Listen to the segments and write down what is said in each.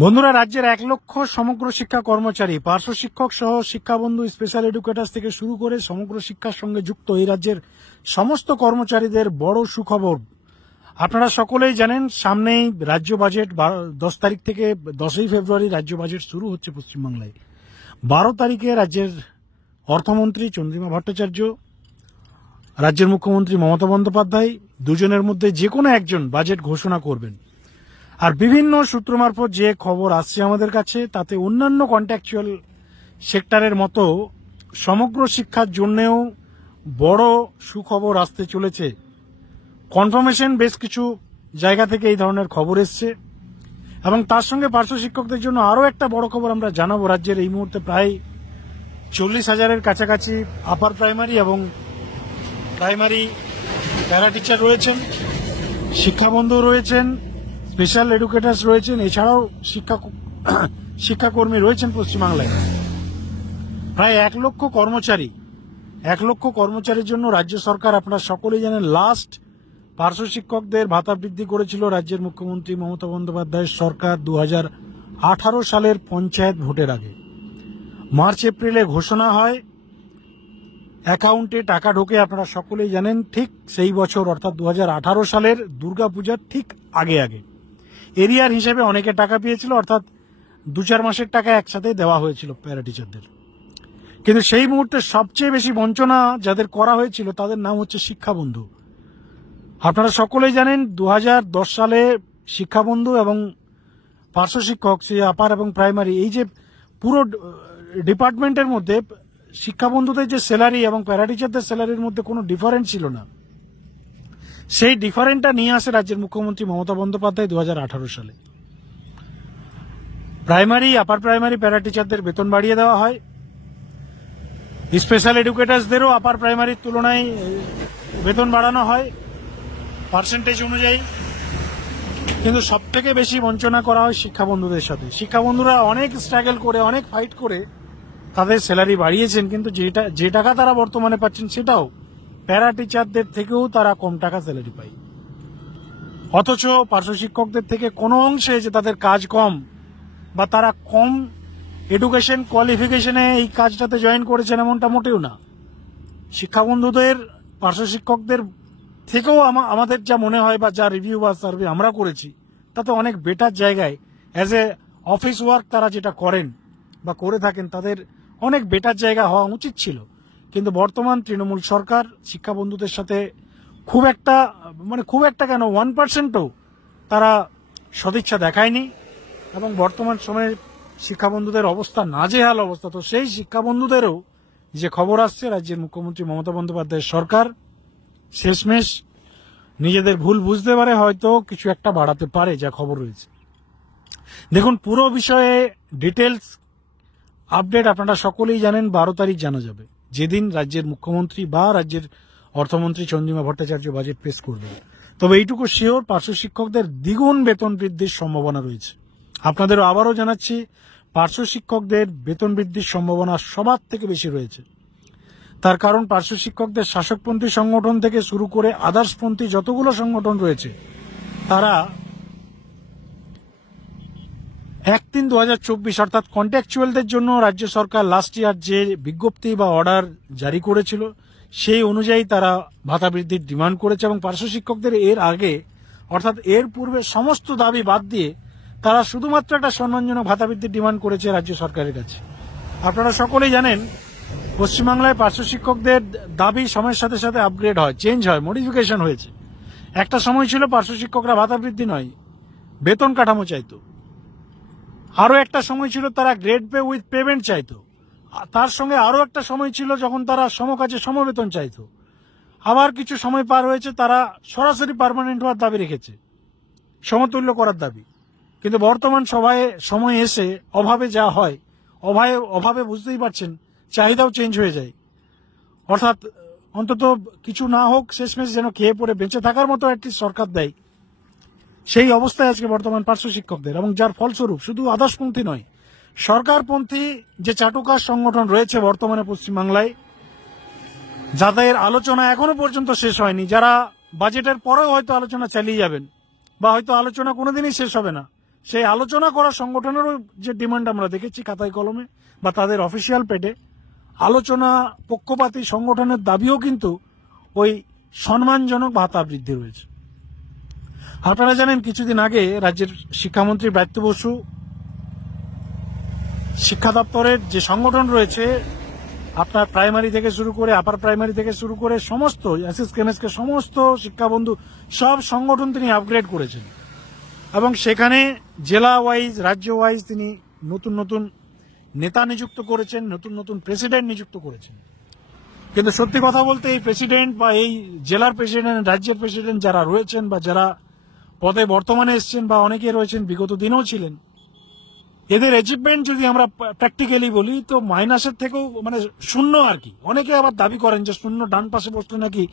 বন্ধুরা, রাজ্যের 1 লক্ষ সমগ্র শিক্ষা কর্মচারী, পার্শ্ব শিক্ষক সহ শিক্ষাবন্ধু, স্পেশাল এডুকেটার্স থেকে শুরু করে সমগ্র শিক্ষার সঙ্গে যুক্ত এই রাজ্যের সমস্ত কর্মচারীদের বড় সুখবর। আপনারা সকলেই জানেন, সামনেই রাজ্য বাজেট 10 তারিখ থেকে 10ই ফেব্রুয়ারি রাজ্য বাজেট শুরু হচ্ছে পশ্চিমবাংলায়। 12 তারিখে রাজ্যের অর্থমন্ত্রী চন্দ্রিমা ভট্টাচার্য, রাজ্যের মুখ্যমন্ত্রী মমতা বন্দ্যোপাধ্যায় দুজনের মধ্যে যে কোনো একজন বাজেট ঘোষণা করবেন। আর বিভিন্ন সূত্র মারফত যে খবর আসছে আমাদের কাছে, তাতে অন্যান্য কন্ট্রাকচুয়াল সেক্টরের মতো সমগ্র শিক্ষার জন্যেও বড় সুখবর আসতে চলেছে। কনফার্মেশন বেশ কিছু জায়গা থেকে এই ধরনের খবর এসছে, এবং তার সঙ্গে পার্শ্ব শিক্ষকদের জন্য আরও একটা বড় খবর আমরা জানাবো। রাজ্যের এই মুহূর্তে প্রায় 40,000-এর কাছাকাছি আপার প্রাইমারি এবং প্রাইমারি প্যারা টিচার রয়েছেন, শিক্ষাবন্ধু রয়েছেন, স্পেশাল এডুকেটার্স রয়েছেন, এছাড়াও শিক্ষাকর্মী রয়েছেন পশ্চিমবাংলায়। প্রায় 1 লক্ষ কর্মচারী, 1 লক্ষ কর্মচারীর জন্য রাজ্য সরকার, আপনারা সকলেই জানেন, লাস্ট পার্শ্ব শিক্ষকদের ভাতা বৃদ্ধি করেছিল রাজ্যের মুখ্যমন্ত্রী মমতা বন্দ্যোপাধ্যায়ের সরকার 2018 সালের পঞ্চায়েত ভোটের আগে। মার্চ এপ্রিলে ঘোষণা হয়, অ্যাকাউন্টে টাকা ঢোকে, আপনারা সকলেই জানেন, ঠিক সেই বছর অর্থাৎ 2018 সালের দুর্গাপূজার ঠিক আগে আগে। এরিয়ার হিসেবে অনেকে টাকা পেয়েছিল, অর্থাৎ 2-4 মাসের টাকা একসাথে দেওয়া হয়েছিল প্যারা টিচারদের। কিন্তু সেই মুহূর্তে সবচেয়ে বেশি বঞ্চনা যাদের করা হয়েছিল তাদের নাম হচ্ছে শিক্ষাবন্ধু। আপনারা সকলেই জানেন, 2010 সালে শিক্ষাবন্ধু এবং পার্শ্ব শিক্ষক, সে আপার এবং প্রাইমারি, এই যে পুরো ডিপার্টমেন্টের মধ্যে শিক্ষাবন্ধুদের যে স্যালারি এবং প্যারা টিচারদের স্যালারির মধ্যে কোনো ডিফারেন্স ছিল না। সেই ডিফারেন্সটা নিয়ে আসে রাজ্যের মুখ্যমন্ত্রী মমতা বন্দ্যোপাধ্যায় 2018 সালে। প্রাইমারি, আপার প্রাইমারি প্যারা টিচারদের বেতন বাড়িয়ে দেওয়া হয়, স্পেশাল এডুকেটার্সদেরও আপার প্রাইমারির তুলনায় বেতন বাড়ানো হয় পার্সেন্টেজ অনুযায়ী। কিন্তু সব থেকে বেশি বঞ্চনা করা হয় শিক্ষাবন্ধুদের সাথে। শিক্ষাবন্ধুরা অনেক স্ট্রাগল করে, অনেক ফাইট করে তাদের স্যালারি বাড়িয়েছেন, কিন্তু যে টাকা তারা বর্তমানে পাচ্ছেন সেটাও প্যারা টিচারদের থেকেও তারা কম টাকা স্যালারি পায়। অথচ পার্শ্ব শিক্ষকদের থেকে কোনো অংশে যে তাদের কাজ কম বা তারা কম এডুকেশন কোয়ালিফিকেশনে এই কাজটাতে জয়েন করেছেন এমনটা মোটেও না। শিক্ষাবন্ধুদের পার্শ্ব শিক্ষকদের থেকেও আমাদের যা মনে হয় বা যা রিভিউ বা সার্ভে আমরা করেছি, তাতে অনেক বেটার জায়গায় অ্যাজ এ অফিস ওয়ার্ক তারা যেটা করেন বা করে থাকেন, তাদের অনেক বেটার জায়গা হওয়া উচিত ছিল। কিন্তু বর্তমান তৃণমূল সরকার শিক্ষাবন্ধুদের সাথে খুব একটা কেন 1%ও তারা সদিচ্ছা দেখায়নি, এবং বর্তমান সময়ে শিক্ষাবন্ধুদের অবস্থা নাজেহাল অবস্থা। তো সেই শিক্ষাবন্ধুদেরও যে খবর আসছে, রাজ্যের মুখ্যমন্ত্রী মমতা বন্দ্যোপাধ্যায়ের সরকার শেষমেশ নিজেদের ভুল বুঝতে পারে, হয়তো কিছু একটা বাড়াতে পারে, যা খবর রয়েছে। দেখুন, পুরো বিষয়ে ডিটেলস আপডেট আপনারা সকলেই জানেন 12 তারিখ জানা যাবে, যেদিন রাজ্যের মুখ্যমন্ত্রী বা রাজ্যের অর্থমন্ত্রী চন্দ্রিমা ভট্টাচার্য বাজেট পেশ করবেন। তবে এইটুকু শিওর, পার্শ্ব শিক্ষকদের দ্বিগুণ বেতন বৃদ্ধির সম্ভাবনা রয়েছে। আপনাদেরও আবারও জানাচ্ছি, পার্শ্ব শিক্ষকদের বেতন বৃদ্ধির সম্ভাবনা সবার থেকে বেশি রয়েছে। তার কারণ, পার্শ্ব শিক্ষকদের শাসকপন্থী সংগঠন থেকে শুরু করে আদার্সপন্থী যতগুলো সংগঠন রয়েছে, তারা 1/3/2024 অর্থাৎ কন্ট্রাকচুয়ালদের জন্য রাজ্য সরকার লাস্ট ইয়ার যে বিজ্ঞপ্তি বা অর্ডার জারি করেছিল, সেই অনুযায়ী তারা ভাতা বৃদ্ধির ডিমান্ড করেছে। এবং পার্শ্ব শিক্ষকদের এর আগে অর্থাৎ এর পূর্বে সমস্ত দাবি বাদ দিয়ে তারা শুধুমাত্র একটা সম্মানজনক ভাতা বৃদ্ধির ডিমান্ড করেছে রাজ্য সরকারের কাছে। আপনারা সকলেই জানেন, পশ্চিমবাংলায় পার্শ্ব শিক্ষকদের দাবি সময়ের সাথে সাথে আপগ্রেড হয়, চেঞ্জ হয়, মডিফিকেশন হয়েছে। একটা সময় ছিল পার্শ্ব শিক্ষকরা ভাতা বৃদ্ধি নয়, বেতন কাঠামো চাইতো। আরও একটা সময় ছিল তারা গ্রেড পে উইথ পেমেন্ট চাইতো। তার সঙ্গে আরও একটা সময় ছিল যখন তারা সমকাজে সমবেতন চাইতো। আবার কিছু সময় পার হয়েছে, তারা সরাসরি পার্মানেন্ট হওয়ার দাবি রেখেছে, সমতুল্য করার দাবি। কিন্তু বর্তমান সময় এসে অভাবে যা হয়, অভাবে বুঝতেই পারছেন, চাহিদাও চেঞ্জ হয়ে যায়। অর্থাৎ অন্তত কিছু না হোক, শেষমেশ যেন খেয়ে পড়ে বেঁচে থাকার মতো একটি সরকার দেয়, সেই অবস্থায় আজকে বর্তমান পার্শ্ব শিক্ষকদের। এবং যার ফলস্বরূপ শুধু আদার্সপন্থী নয়, সরকারপন্থী যে চাটুকার সংগঠন রয়েছে বর্তমানে পশ্চিমবাংলায়, যাদের আলোচনা এখনো পর্যন্ত শেষ হয়নি, যারা বাজেটের পরেও হয়তো আলোচনা চালিয়ে যাবেন বা হয়তো আলোচনা কোনোদিনই শেষ হবে না, সেই আলোচনা করা সংগঠনেরও যে ডিমান্ড আমরা দেখেছি খাতায় কলমে বা তাদের অফিসিয়াল পেটে, আলোচনা পক্ষপাতী সংগঠনের দাবিও কিন্তু ওই সম্মানজনক ভাতা বৃদ্ধি রয়েছে। আপনারা জানেন কিছুদিন আগে রাজ্যের শিক্ষামন্ত্রী ব্রাত্য বসু শিক্ষা দপ্তরের যে সংগঠন রয়েছে, আপনার প্রাইমারি থেকে শুরু করে আপার প্রাইমারি থেকে শুরু করে সমস্ত এসএস কেমএসকে সমস্ত শিক্ষাবন্ধু সব সংগঠন তিনি আপগ্রেড করেছেন এবং সেখানে জেলা ওয়াইজ রাজ্য ওয়াইজ তিনি নতুন নতুন নেতা নিযুক্ত করেছেন, নতুন নতুন প্রেসিডেন্ট নিযুক্ত করেছেন। কিন্তু সত্যি কথা বলতে এই প্রেসিডেন্ট বা এই জেলার প্রেসিডেন্ট, রাজ্যের প্রেসিডেন্ট যারা রয়েছেন বা যারা পদে বর্তমানে এসছেন বা অনেকে রয়েছেন বিগত দিনেও ছিলেন, এদের অ্যাচিভমেন্ট যদি আমরা প্র্যাকটিক্যালি বলি তো মাইনাসের থেকেও মানে শূন্য আর কি। অনেকে আবার দাবি করেন যে শূন্য ডান পাশে বসলে নাকি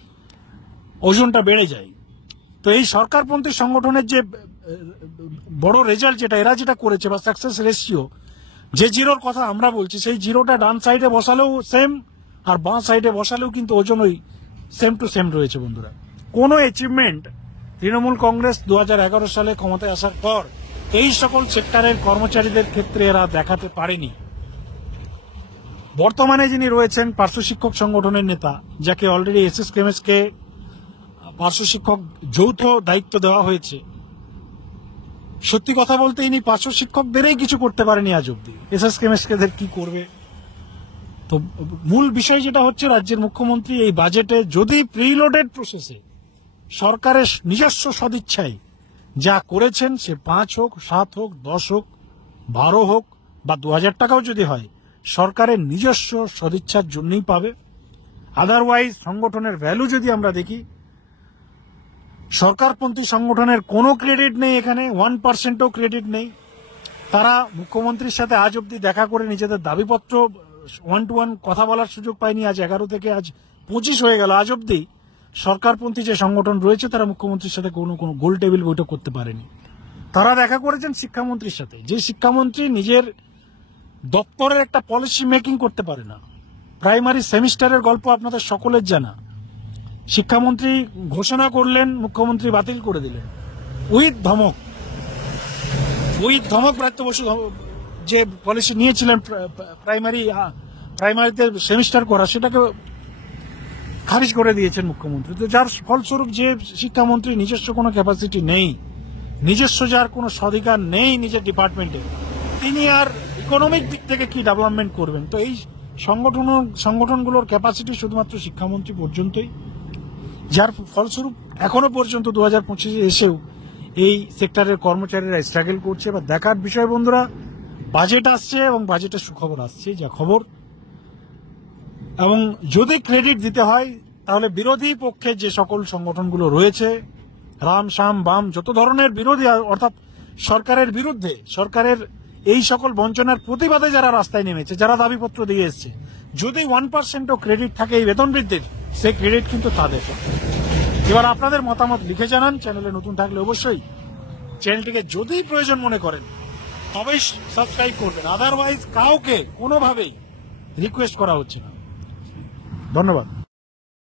ওজনটা বেড়ে যায়। তো এই সরকারপন্থী সংগঠনের যে বড় রেজাল্ট যেটা এরা যেটা করেছে বা সাকসেস রেশিও, যে জিরোর কথা আমরা বলছি সেই জিরোটা ডান সাইডে বসালেও সেম আর বাঁ সাইডে বসালেও কিন্তু ওজন ওই সেম টু সেম রয়েছে। বন্ধুরা, কোনো অ্যাচিভমেন্ট তৃণমূল কংগ্রেস 2011 সালে ক্ষমতায় আসার পর এই সকল সেক্টরের কর্মচারীদের ক্ষেত্রে এরা দেখাতে পারেনি। বর্তমানে যিনি রয়েছেন পার্শ্ব শিক্ষক সংগঠনের নেতা, যাকে অলরেডি এসএস কেমএসকে পার্শ্ব শিক্ষক যৌথ দায়িত্ব দেওয়া হয়েছে, সত্যি কথা বলতে ইনি পার্শ্ব শিক্ষকদেরই কিছু করতে পারেনি আজ অব্দি। এসএস কেমএসকে কি করবে? তো মূল বিষয় যেটা হচ্ছে, রাজ্যের মুখ্যমন্ত্রী এই বাজেটে যদি প্রিলোডেড প্রসেসে সরকারের নিজস্ব সদিচ্ছায় যা করেছেন, সে 5 হোক 7 হোক 10 হোক 12 হোক বা 2000 টাকাও যদি হয়, সরকারের নিজস্ব সদিচ্ছার জন্যই পাবে। আদারওয়াইজ সংগঠনের ভ্যালু যদি আমরা দেখি, সরকারপন্থী সংগঠনের কোনো ক্রেডিট নেই এখানে, 1%ও ক্রেডিট নেই। তারা মুখ্যমন্ত্রীর সাথে আজ অব্দি দেখা করে নিজেদের দাবিপত্র 1-to-1 কথা বলার সুযোগ পায়নি। আজ 11 থেকে আজ 25 হয়ে গেল, আজ অব্দি সরকারপন্থী যে সংগঠন রয়েছে তারা মুখ্যমন্ত্রীর সাথে কোনো গোল টেবিল বৈঠক করতে পারেনি। তারা দেখা করেছেন শিক্ষামন্ত্রীর সাথে, যে শিক্ষামন্ত্রী নিজের দপ্তরের একটা পলিসি মেকিং করতে পারে না। প্রাইমারি সেমিস্টারের গল্প আপনাদের সকলের জানা। শিক্ষামন্ত্রী ঘোষণা করলেন, মুখ্যমন্ত্রী বাতিল করে দিলেন উইথ ধমক। ব্রাত্য বসু যে পলিসি নিয়েছিলেন প্রাইমারিতে সেমিস্টার করা, সেটাকে খারিজ করে দিয়েছেন মুখ্যমন্ত্রী। তো যার ফলস্বরূপ যে শিক্ষামন্ত্রী নিজস্ব কোনো ক্যাপাসিটি নেই, নিজস্ব যার কোনো স্বাধিকার নেই নিজের ডিপার্টমেন্টে, তিনি আর ইকোনমিক দিক থেকে কি ডেভেলপমেন্ট করবেন? তো এই সংগঠনগুলোর ক্যাপাসিটি শুধুমাত্র শিক্ষামন্ত্রী পর্যন্তই, যার ফলস্বরূপ এখনো পর্যন্ত 2025 এসেও এই সেক্টরের কর্মচারীরা স্ট্রাগল করছে। এবার দেখার বিষয় বন্ধুরা, বাজেট আসছে এবং বাজেটের সুখবর আসছে যা খবর, এবং যদি ক্রেডিট দিতে হয় তাহলে বিরোধী পক্ষে যে সকল সংগঠনগুলো রয়েছে, রাম শাম বাম যত ধরনের বিরোধী, অর্থাৎ সরকারের বিরুদ্ধে, সরকারের এই সকল বঞ্চনার প্রতিবাদে যারা রাস্তায় নেমেছে, যারা দাবিপত্র দিয়ে এসছে, যদি 1%ও ক্রেডিট থাকে এই বেতন বৃদ্ধির, সেই ক্রেডিট কিন্তু তাদের। এবার আপনাদের মতামত লিখে জানান। চ্যানেলে নতুন থাকলে অবশ্যই চ্যানেলটিকে যদি প্রয়োজন মনে করেন তবেই সাবস্ক্রাইব করবেন, আদারওয়াইজ কাউকে কোনোভাবেই রিকোয়েস্ট করা হচ্ছে না। ধন্যবাদ।